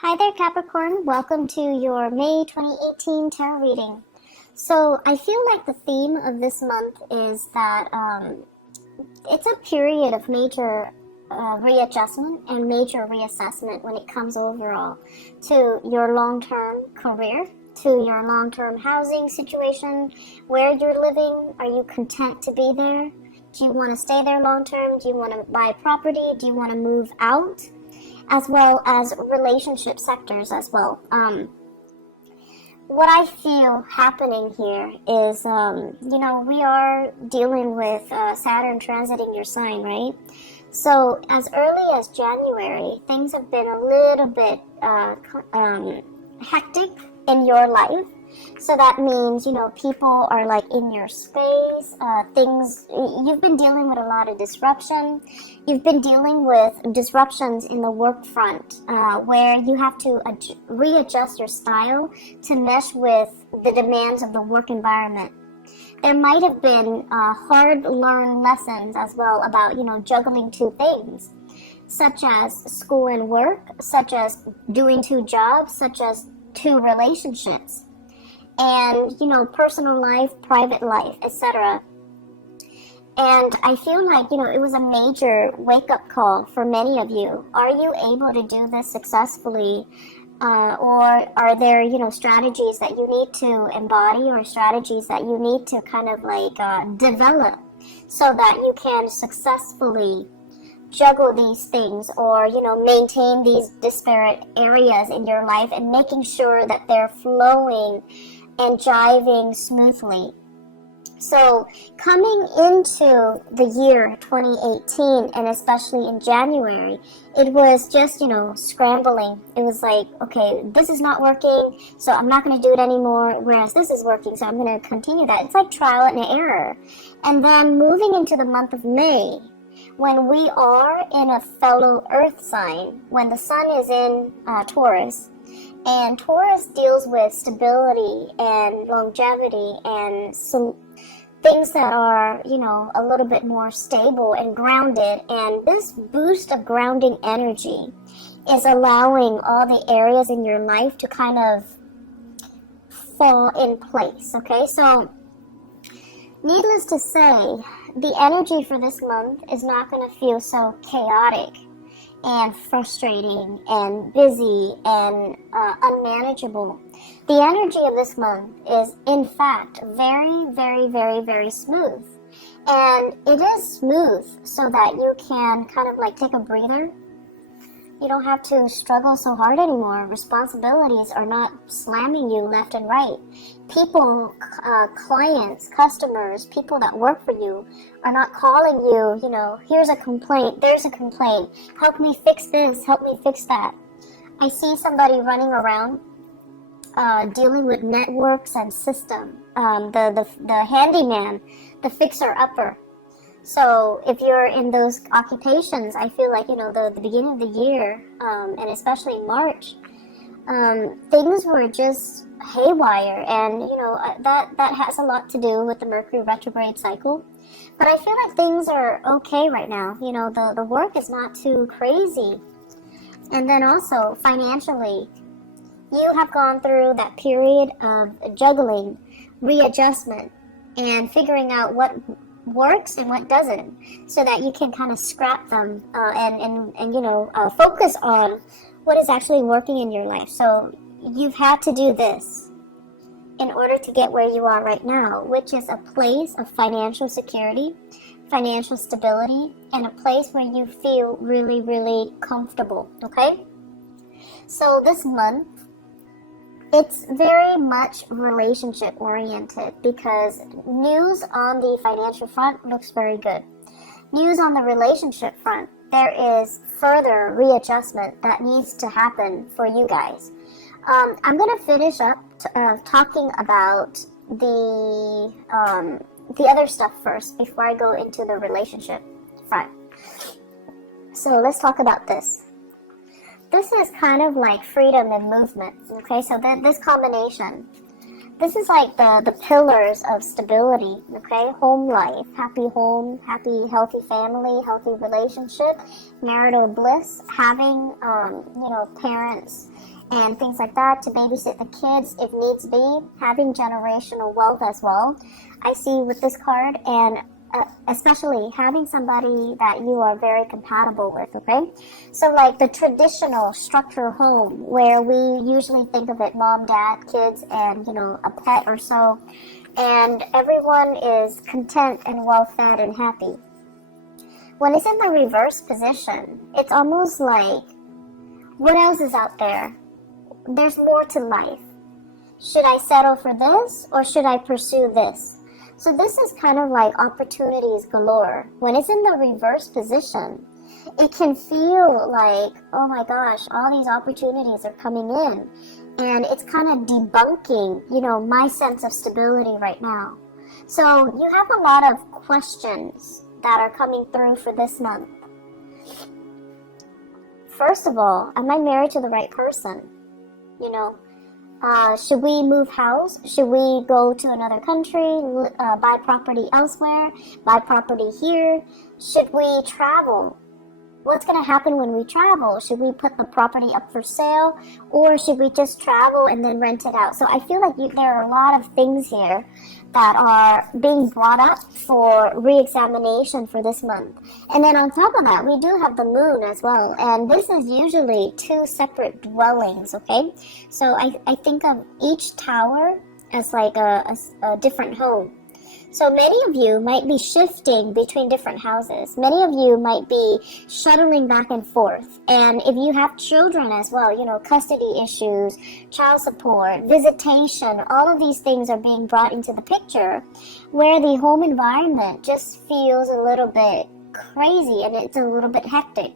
Hi there, Capricorn. Welcome to your May 2018 tarot reading. So I feel like the theme of this month is that it's a period of major readjustment and major reassessment when it comes overall to your long-term career, to your long-term housing situation, where you're living. Are you content to be there? Do you want to stay there long-term? Do you want to buy property? Do you want to move out? As well as relationship sectors as well. What I feel happening here is, we are dealing with Saturn transiting your sign, right? So as early as January, things have been a little bit hectic in your life. So that means, people are like in your space, you've been dealing with a lot of disruption. You've been dealing with disruptions in the work front, where you have to readjust your style to mesh with the demands of the work environment. There might have been hard-learned lessons as well about, juggling two things, such as school and work, such as doing two jobs, such as two relationships. And, personal life, private life, etc. And I feel like, it was a major wake-up call for many of you. Are you able to do this successfully? Or are there, strategies that you need to embody or strategies that you need to kind of develop so that you can successfully juggle these things or, maintain these disparate areas in your life and making sure that they're flowing and jiving smoothly. So coming into the year 2018, and especially in January, it was just, scrambling. It was like, okay, this is not working, so I'm not going to do it anymore, whereas this is working, so I'm going to continue that. It's like trial and error. And then moving into the month of May, when we are in a fellow earth sign, when the sun is in Taurus, and Taurus deals with stability and longevity and some things that are, a little bit more stable and grounded. And this boost of grounding energy is allowing all the areas in your life to kind of fall in place, okay? So, needless to say, the energy for this month is not going to feel so chaotic and frustrating and busy and unmanageable. The energy of this month is, in fact, very, very, very, very smooth. And it is smooth so that you can kind of take a breather. You don't have to struggle so hard anymore. Responsibilities are not slamming you left and right. People, clients, customers, people that work for you are not calling you, here's a complaint, there's a complaint, help me fix this, help me fix that. I see somebody running around dealing with networks and system, the handyman, the fixer-upper. So if you're in those occupations, I feel like, the beginning of the year, and especially March, things were just haywire. And, that has a lot to do with the Mercury retrograde cycle. But I feel like things are okay right now. The work is not too crazy. And then also, financially, you have gone through that period of juggling, readjustment, and figuring out what works and what doesn't, so that you can kind of scrap them and focus on what is actually working in your life. So you've had to do this in order to get where you are right now, which is a place of financial security, financial stability, and a place where you feel really, really comfortable, okay? So this month, it's very much relationship oriented because news on the financial front looks very good. News on the relationship front, there is further readjustment that needs to happen for you guys. I'm going to finish up talking about the other stuff first before I go into the relationship front. So let's talk about this. This is kind of like freedom and movement, okay? So this combination. This is like the pillars of stability, okay? Home life, happy home, happy, healthy family, healthy relationship, marital bliss, having, parents and things like that to babysit the kids if needs be, having generational wealth as well. I see with this card, and especially having somebody that you are very compatible with, okay? So like the traditional structure home where we usually think of it mom, dad, kids, and, a pet or so, and everyone is content and well fed and happy. When it's in the reverse position, it's almost like, what else is out there? There's more to life. Should I settle for this or should I pursue this? So this is kind of like opportunities galore. When it's in the reverse position, it can feel like, oh my gosh, all these opportunities are coming in. And it's kind of debunking, my sense of stability right now. So you have a lot of questions that are coming through for this month. First of all, am I married to the right person? Should we move house? Should we go to another country, buy property elsewhere, buy property here? Should we travel? What's going to happen when we travel? Should we put the property up for sale, or should we just travel and then rent it out? So I feel like there are a lot of things here that are being brought up for re-examination for this month. And then on top of that, we do have the moon as well. And this is usually two separate dwellings, okay? So I think of each tower as like a different home. So many of you might be shifting between different houses. Many of you might be shuttling back and forth. And if you have children as well, custody issues, child support, visitation, all of these things are being brought into the picture where the home environment just feels a little bit crazy and it's a little bit hectic.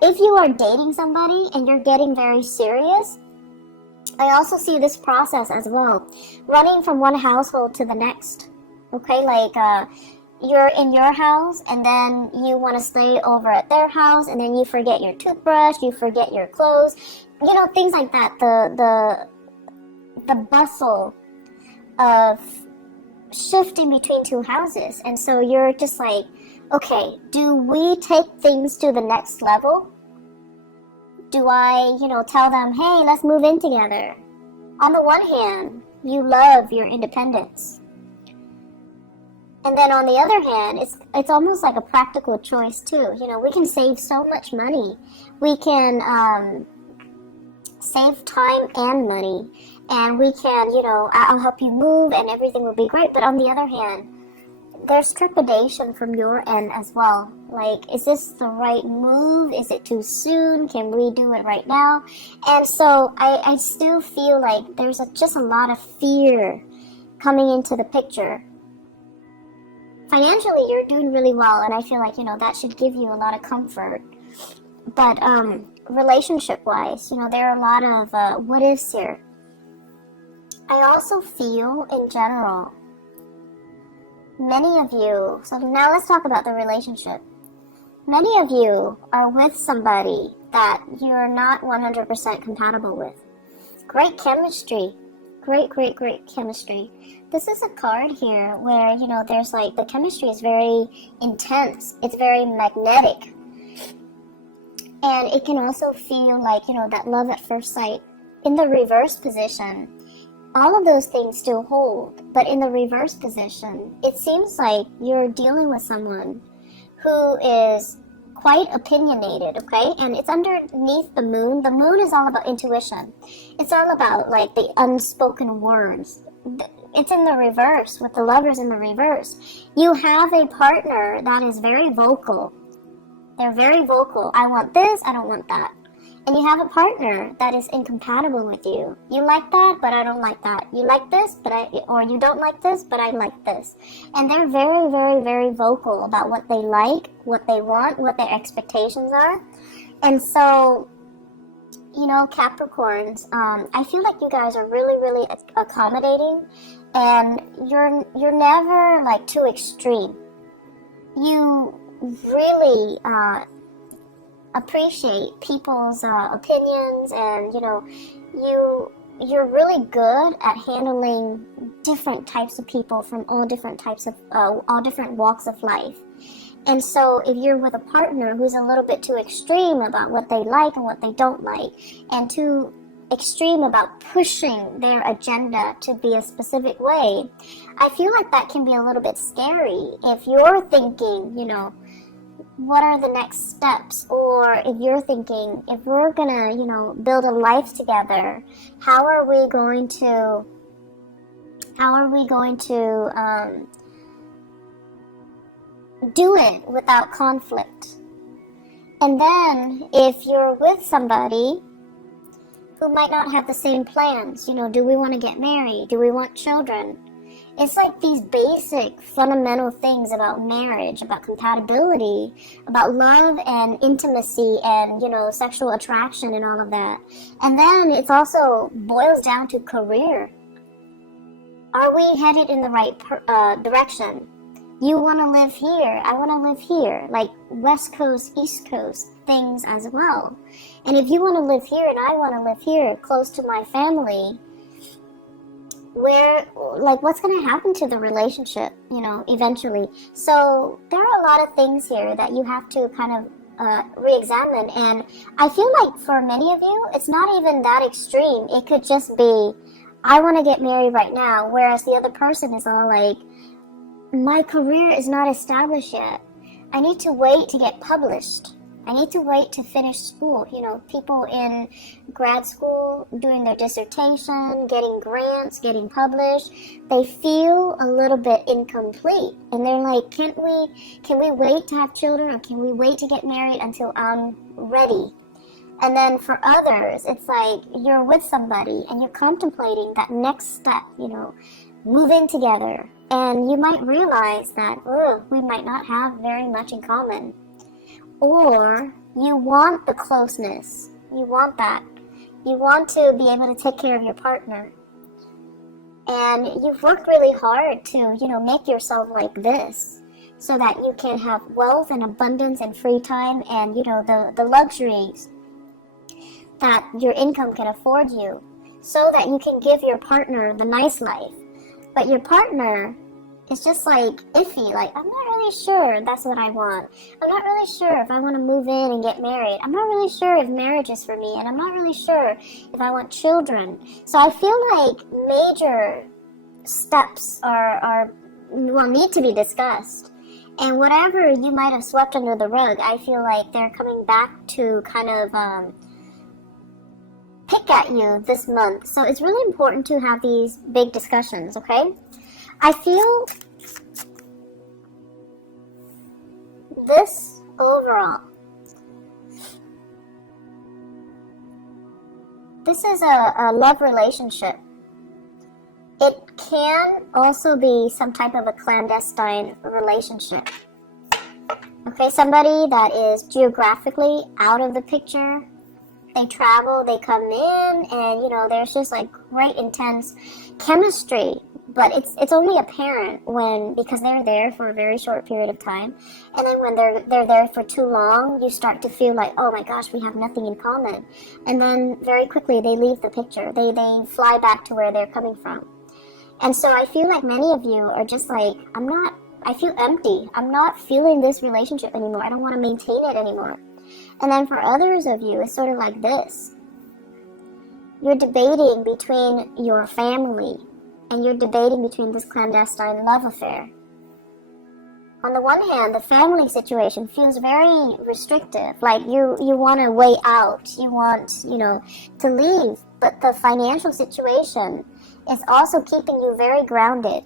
If you are dating somebody and you're getting very serious, I also see this process as well, running from one household to the next. Okay, like you're in your house and then you want to stay over at their house and then you forget your toothbrush, you forget your clothes, things like that. The bustle of shifting between two houses. And so you're just like, okay, do we take things to the next level? Do I, tell them, hey, let's move in together? On the one hand, you love your independence. And then on the other hand, it's almost like a practical choice too. We can save so much money. We can save time and money. And we can, I'll help you move and everything will be great. But on the other hand, there's trepidation from your end as well. Like, is this the right move? Is it too soon? Can we do it right now? And so I still feel like there's just a lot of fear coming into the picture. Financially, you're doing really well, and I feel like, that should give you a lot of comfort. But relationship-wise, there are a lot of what-ifs here. I also feel, in general, many of you, so now let's talk about the relationship. Many of you are with somebody that you're not 100% compatible with. Great chemistry. Great chemistry. This is a card here where, there's like, the chemistry is very intense. It's very magnetic. And it can also feel like, that love at first sight. In the reverse position, all of those things still hold. But in the reverse position, it seems like you're dealing with someone who is quite opinionated, okay? And it's underneath the moon. The moon is all about intuition. It's all about, like, the unspoken words. It's in the reverse, with the lovers in the reverse. You have a partner that is very vocal. They're very vocal. I want this, I don't want that. And you have a partner that is incompatible with you. You like that, but I don't like that. You like this, or you don't like this, but I like this. And they're very, very, very vocal about what they like, what they want, what their expectations are. And so, Capricorns, I feel like you guys are really, really accommodating, and you're never like too extreme. You really appreciate people's opinions, and you you're really good at handling different types of people from all different walks of life. And so if you're with a partner who's a little bit too extreme about what they like and what they don't like, and too extreme about pushing their agenda to be a specific way, I feel like that can be a little bit scary if you're thinking, you know, what are the next steps? Or if you're thinking, if we're gonna, you know, build a life together, how are we going to do it without conflict? And then if you're with somebody who might not have the same plans, you know, do we want to get married? Do we want children? It's like these basic fundamental things about marriage, about compatibility, about love and intimacy and, you know, sexual attraction and all of that. And then it also boils down to career. Are we headed in the right direction? You want to live here, I want to live here, like West Coast, East Coast things as well. And if you want to live here and I want to live here, close to my family, what's going to happen to the relationship, you know, eventually? So there are a lot of things here that you have to kind of re-examine. And I feel like for many of you, it's not even that extreme. It could just be, I want to get married right now, whereas the other person is all like, my career is not established yet. I need to wait to get published. I need to wait to finish school. You know, people in grad school doing their dissertation, getting grants, getting published, they feel a little bit incomplete. And they're like, can we wait to have children, or can we wait to get married until I'm ready? And then for others, it's like you're with somebody and you're contemplating that next step, you know, move in together. And you might realize that, we might not have very much in common. Or you want the closeness. You want that. You want to be able to take care of your partner. And you've worked really hard to, you know, make yourself like this so that you can have wealth and abundance and free time and, you know, the luxuries that your income can afford you, so that you can give your partner the nice life. But your partner is just like iffy, like, I'm not really sure that's what I want. I'm not really sure if I want to move in and get married. I'm not really sure if marriage is for me, and I'm not really sure if I want children. So I feel like major steps need to be discussed. And whatever you might have swept under the rug, I feel like they're coming back to kind of pick at you this month. So it's really important to have these big discussions, okay? I feel this overall, this is a love relationship. It can also be some type of a clandestine relationship. Okay, somebody that is geographically out of the picture. They travel, they come in, and, you know, there's just like great intense chemistry. But it's only apparent because they're there for a very short period of time. And then when they're there for too long, you start to feel like, oh my gosh, we have nothing in common. And then very quickly they leave the picture. They fly back to where they're coming from. And so I feel like many of you are just like, I feel empty. I'm not feeling this relationship anymore. I don't want to maintain it anymore. And then for others of you, it's sort of like this. You're debating between your family, and you're debating between this clandestine love affair. On the one hand, the family situation feels very restrictive. Like you want to weigh out. You want, you know, to leave. But the financial situation is also keeping you very grounded.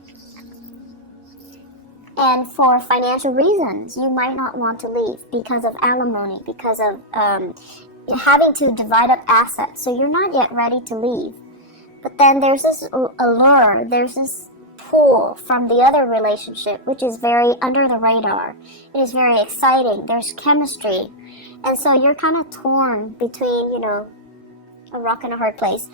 And for financial reasons, you might not want to leave because of alimony, because of having to divide up assets. So you're not yet ready to leave. But then there's this allure, there's this pull from the other relationship, which is very under the radar. It is very exciting. There's chemistry. And so you're kind of torn between, you know, a rock and a hard place.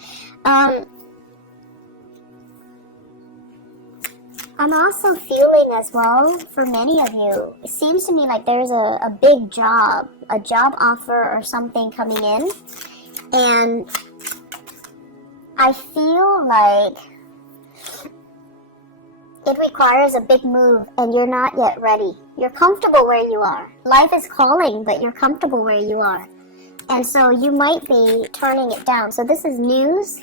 I'm also feeling as well, for many of you, it seems to me like there's a big job, a job offer or something coming in. And I feel like it requires a big move and you're not yet ready. You're comfortable where you are. Life is calling, but you're comfortable where you are. And so you might be turning it down. So this is news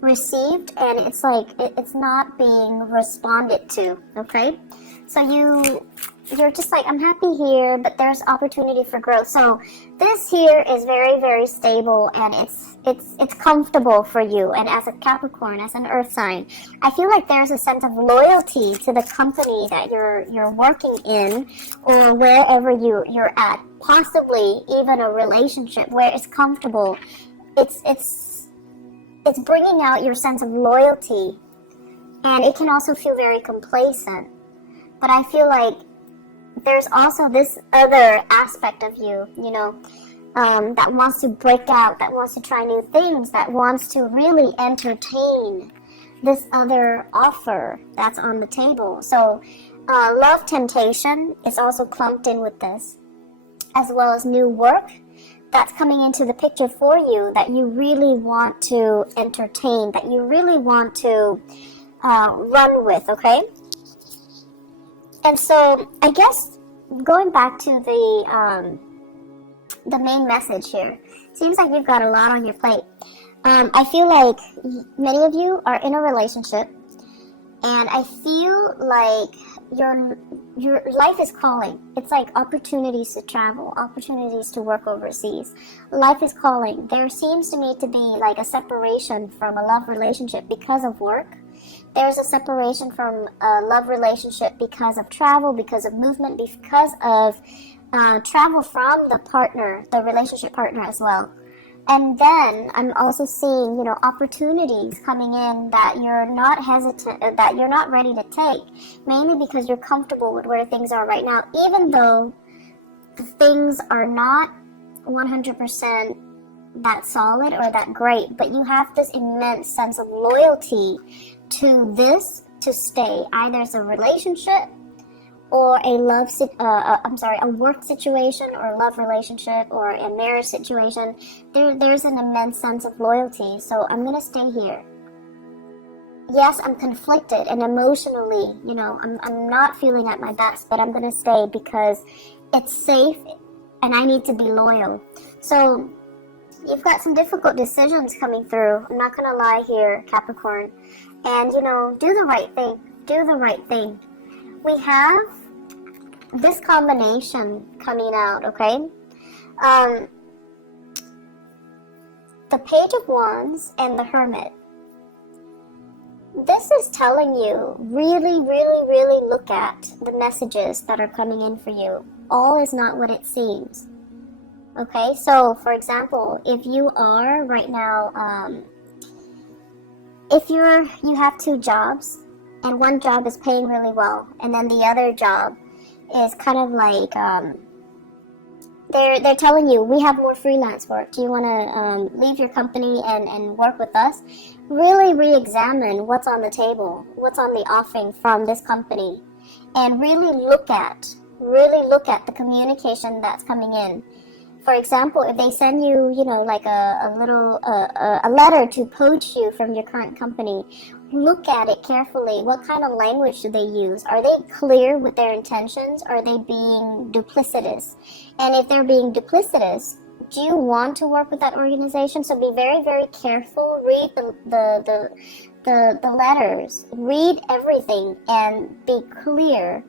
received, and it's like it's not being responded to, okay? So you're just like, I'm happy here, but there's opportunity for growth. So this here is very, very stable, and it's comfortable for you. And as a Capricorn, as an earth sign, I feel like there's a sense of loyalty to the company that you're working in, or wherever you're at. Possibly even a relationship where it's comfortable. It's bringing out your sense of loyalty, and it can also feel very complacent. But I feel like there's also this other aspect of you, that wants to break out, that wants to try new things, that wants to really entertain this other offer that's on the table. So love temptation is also clumped in with this, as well as new work that's coming into the picture for you that you really want to entertain, that you really want to run with, okay? And so I guess going back to the main message here, seems like you've got a lot on your plate. I feel like many of you are in a relationship, and I feel like your life is calling. It's like opportunities to travel, opportunities to work overseas. Life is calling. There seems to me to be like a separation from a love relationship because of work. There's a separation from a love relationship because of travel, because of movement, because of travel from the partner, the relationship partner as well. And then I'm also seeing, opportunities coming in that you're not hesitant, that you're not ready to take, mainly because you're comfortable with where things are right now, even though things are not 100% that solid or that great, but you have this immense sense of loyalty to this to stay. Either it's a relationship or a work situation, or a love relationship, or a marriage situation. There's an immense sense of loyalty. So I'm gonna stay here. Yes, I'm conflicted, and emotionally, I'm not feeling at my best, but I'm gonna stay because it's safe, and I need to be loyal. So you've got some difficult decisions coming through. I'm not gonna lie here, Capricorn. And, do the right thing. Do the right thing. We have this combination coming out, okay? The Page of Wands and the Hermit. This is telling you, really, really, really look at the messages that are coming in for you. All is not what it seems. Okay, so for example, if you are right now, if you have two jobs, and one job is paying really well, and then the other job is kind of like, they're telling you, we have more freelance work. Do you want to leave your company and work with us? Really re-examine what's on the table, what's on the offering from this company, and really look at the communication that's coming in. For example, if they send you, like a letter to poach you from your current company, look at it carefully. What kind of language do they use? Are they clear with their intentions? Or are they being duplicitous? And if they're being duplicitous, do you want to work with that organization? So be very, very careful. Read the letters. Read everything and be clear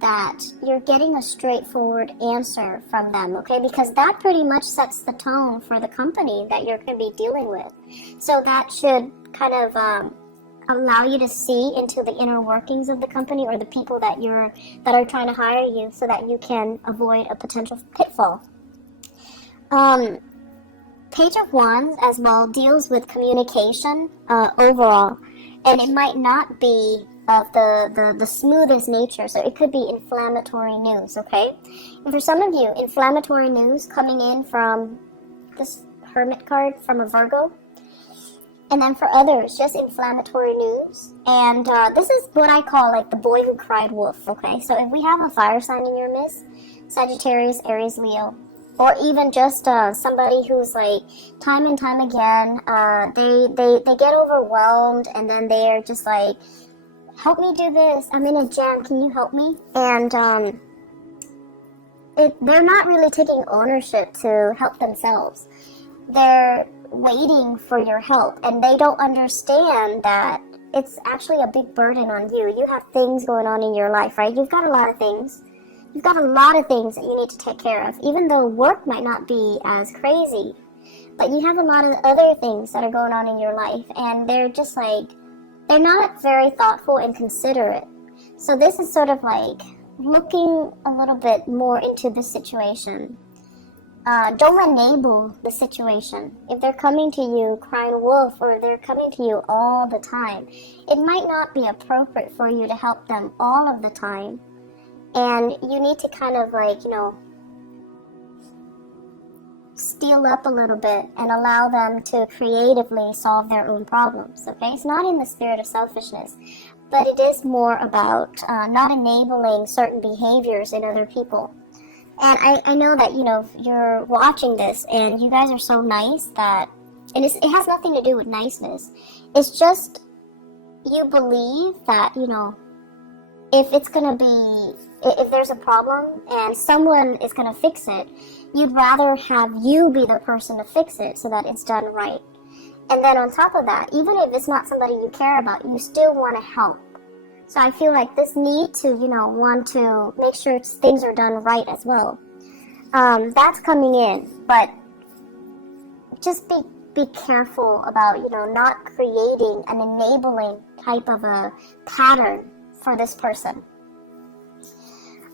that you're getting a straightforward answer from them, okay? Because that pretty much sets the tone for the company that you're going to be dealing with. So that should kind of allow you to see into the inner workings of the company, or the people that are trying to hire you, so that you can avoid a potential pitfall. Page of Wands as well deals with communication overall, and it might not be of the smoothest nature, so it could be inflammatory news, okay? And for some of you, inflammatory news coming in from this Hermit card from a Virgo, and then for others, just inflammatory news. And this is what I call like the boy who cried wolf, okay? So if we have a fire sign in your midst, Sagittarius, Aries, Leo, or even just somebody who's like time and time again, they get overwhelmed, and then they're just like, help me do this, I'm in a jam, can you help me? And they're not really taking ownership to help themselves. They're waiting for your help, and they don't understand that it's actually a big burden on you. You have things going on in your life, right? You've got a lot of things. You've got a lot of things that you need to take care of, even though work might not be as crazy. But you have a lot of other things that are going on in your life, and they're just like, they're not very thoughtful and considerate. So this is sort of like looking a little bit more into the situation. Don't enable the situation. If they're coming to you crying wolf, or they're coming to you all the time, it might not be appropriate for you to help them all of the time. And you need to kind of like, you know, steal up a little bit and allow them to creatively solve their own problems, okay? It's not in the spirit of selfishness, but it is more about not enabling certain behaviors in other people. And I know that, you know, you're watching this and you guys are so nice that, and it has nothing to do with niceness. It's just you believe that, you know, if it's going to be, if there's a problem and someone is going to fix it, you'd rather have you be the person to fix it so that it's done right. And then on top of that, even if it's not somebody you care about, you still want to help. So I feel like this need to, you know, want to make sure things are done right as well. That's coming in, but just be careful about, you know, not creating an enabling type of a pattern for this person.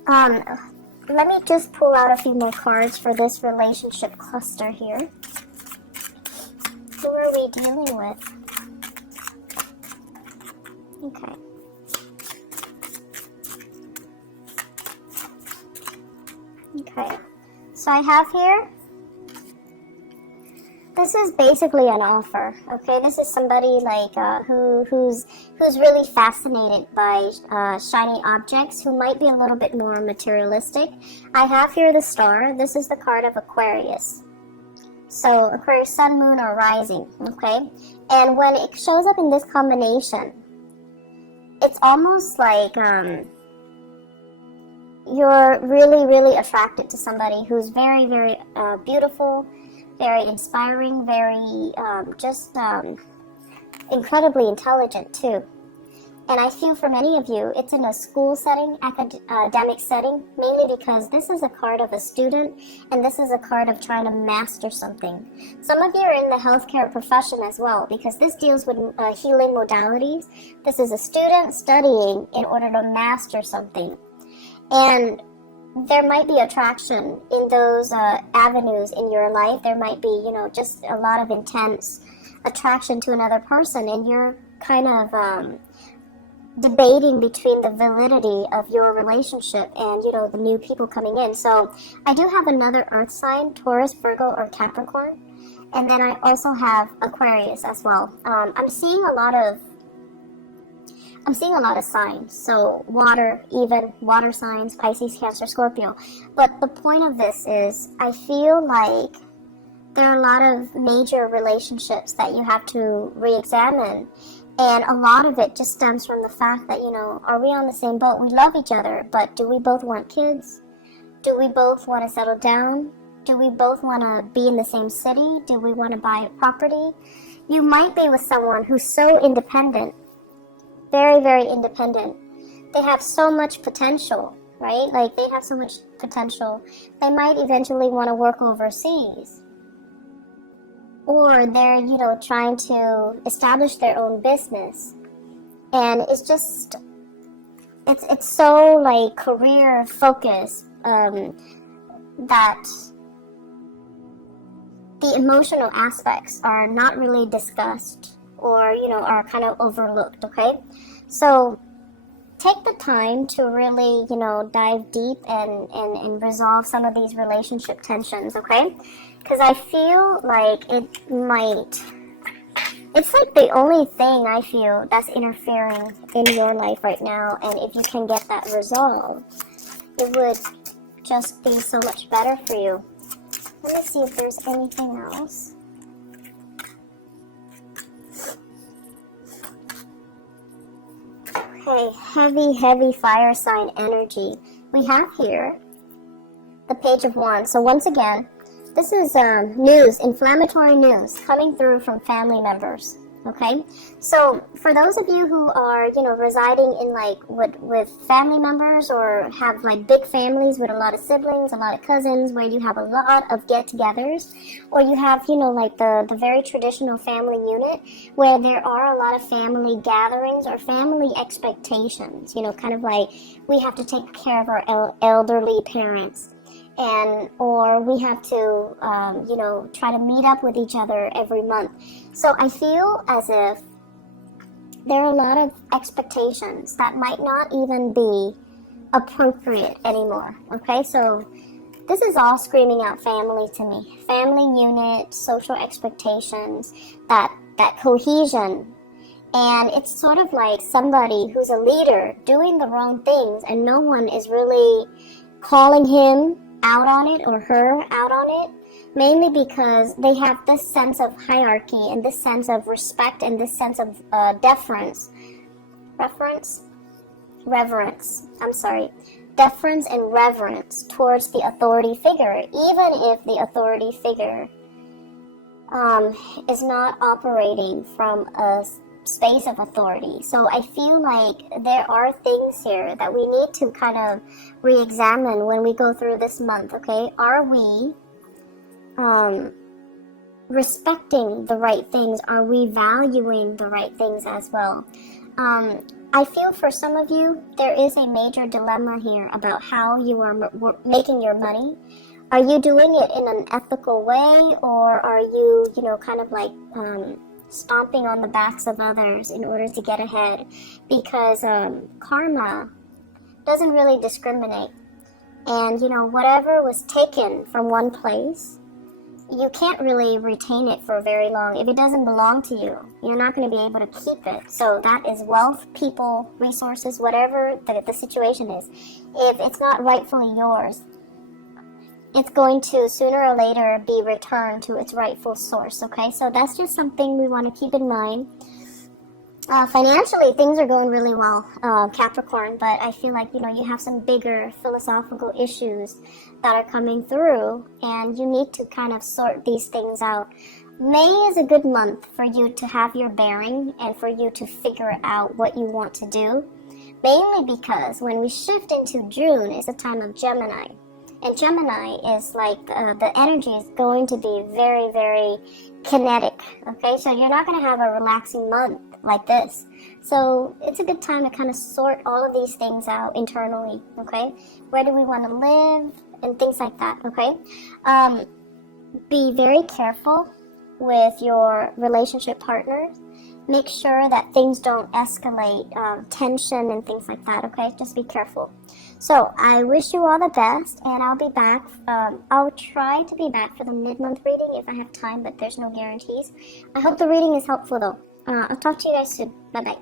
Let me just pull out a few more cards for this relationship cluster here. Who are we dealing with? Okay. Okay, so I have here, this is basically an offer, okay? This is somebody like who's really fascinated by shiny objects, who might be a little bit more materialistic. I have here the star. This is the card of Aquarius. So Aquarius, sun, moon, or rising, okay? And when it shows up in this combination, it's almost like you're really, really attracted to somebody who's very, very beautiful, very inspiring, very incredibly intelligent too. And I feel for many of you, it's in a school setting, academic setting, mainly because this is a card of a student, and this is a card of trying to master something. Some of you are in the healthcare profession as well, because this deals with healing modalities. This is a student studying in order to master something. And there might be attraction in those avenues in your life. There might be, you know, just a lot of intense attraction to another person, and you're kind of debating between the validity of your relationship and, you know, the new people coming in. So I do have another earth sign, Taurus, Virgo, or Capricorn. And then I also have Aquarius as well. I'm seeing a lot of signs, so water, even water signs, Pisces, Cancer, Scorpio. But the point of this is, I feel like there are a lot of major relationships that you have to re-examine. And a lot of it just stems from the fact that, you know, are we on the same boat? We love each other, but do we both want kids? Do we both want to settle down? Do we both want to be in the same city? Do we want to buy a property? You might be with someone who's so independent, very, very independent. They have so much potential, right? Like, they have so much potential. They might eventually want to work overseas. Or they're, you know, trying to establish their own business. And it's just, it's so, like, career focused that the emotional aspects are not really discussed, or, you know, are kind of overlooked, okay? So take the time to really, you know, dive deep and resolve some of these relationship tensions, okay? Because I feel like it's like the only thing I feel that's interfering in your life right now. And if you can get that resolved, it would just be so much better for you. Let me see if there's anything else. Okay, heavy fire sign energy. We have here the Page of Wands. So once again, this is news, inflammatory news coming through from family members. Okay, so for those of you who are, residing in like with family members, or have like big families with a lot of siblings, a lot of cousins, where you have a lot of get-togethers, or you have, like the very traditional family unit where there are a lot of family gatherings or family expectations, kind of like we have to take care of our elderly parents. Or we have to, try to meet up with each other every month. So I feel as if there are a lot of expectations that might not even be appropriate anymore. Okay, so this is all screaming out family to me. Family unit, social expectations, that cohesion. And it's sort of like somebody who's a leader doing the wrong things, and no one is really calling him out on it or her out on it, mainly because they have this sense of hierarchy and this sense of respect and this sense of deference and reverence towards the authority figure, even if the authority figure is not operating from a space of authority. So I feel like there are things here that we need to kind of re-examine when we go through this month. Okay, are we respecting the right things? Are we valuing the right things as well? I feel for some of you there is a major dilemma here about how you are making your money. Are you doing it in an ethical way, or are you, kind of like stomping on the backs of others in order to get ahead? Because karma doesn't really discriminate. And, whatever was taken from one place, you can't really retain it for very long. If it doesn't belong to you, you're not going to be able to keep it. So that is wealth, people, resources, whatever the situation is. If it's not rightfully yours, it's going to sooner or later be returned to its rightful source. Okay, so that's just something we want to keep in mind. Financially, things are going really well, Capricorn, but I feel like, you have some bigger philosophical issues that are coming through, and you need to kind of sort these things out. May is a good month for you to have your bearing and for you to figure out what you want to do, mainly because when we shift into June, it's a time of Gemini. And Gemini is like, the energy is going to be very, very kinetic, okay? So you're not going to have a relaxing month like this. So it's a good time to kind of sort all of these things out internally, okay? Where do we want to live and things like that, okay? Be very careful with your relationship partners. Make sure that things don't escalate, tension and things like that, okay? Just be careful. So I wish you all the best, and I'll be back. I'll try to be back for the mid-month reading if I have time, but there's no guarantees. I hope the reading is helpful, though. I'll talk to you guys soon. Bye-bye.